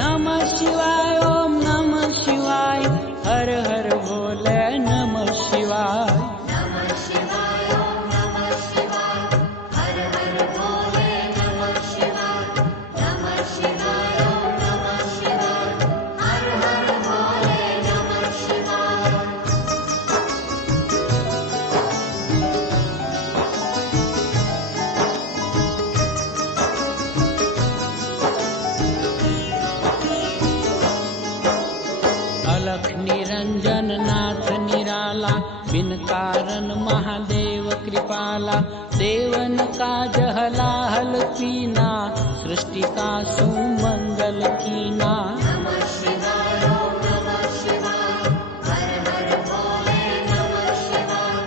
नमः शिवाय ओम नमः शिवाय हर हर भोले नमः शिवाय। नमः शिवाय ओम नमः शिवाय हर हर भोले नमः शिवाय। नमः शिवाय ओम नमः शिवाय हर हर भोले नमः शिवाय। अलख निरंजन नाथ निराला बिन कारण महादेव कृपाला। देवन का जहलाहल कीना सृष्टि का सुमंगल कीना। नमः शिवाय ओम नमः शिवाय हर हर भोले नमः शिवाय।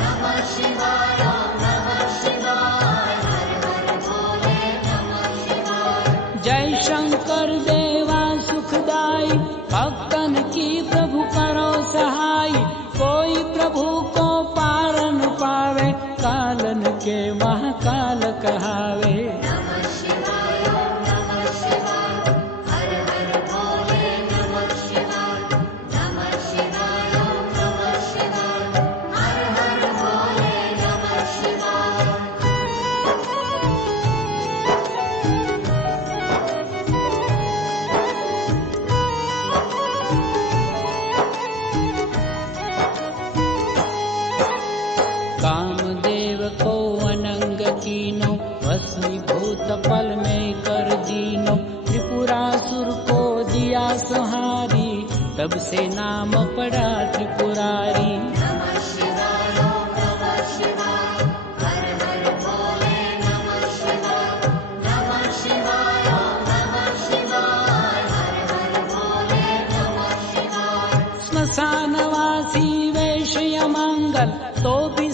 नमः शिवाय ओम नमः शिवाय हर हर भोले नमः शिवाय। जय शंकर देवा सुखदाई भक्तन की प्रभु करो सहाय। कोई प्रभु को पार न पावे कालन के महाकाल कहावे। नमः शिवाय ओम नमः शिवाय हर हर भोले नमः शिवाय। नमः शिवाय ओम नमः शिवाय हर हर भोले नमः शिवाय। कामदेव को अनंग कीनो भस्मीभूत पल में कर दीनो। त्रिपुरासुर को दिया संहारी तब से नाम पड़ा त्रिपुरारी।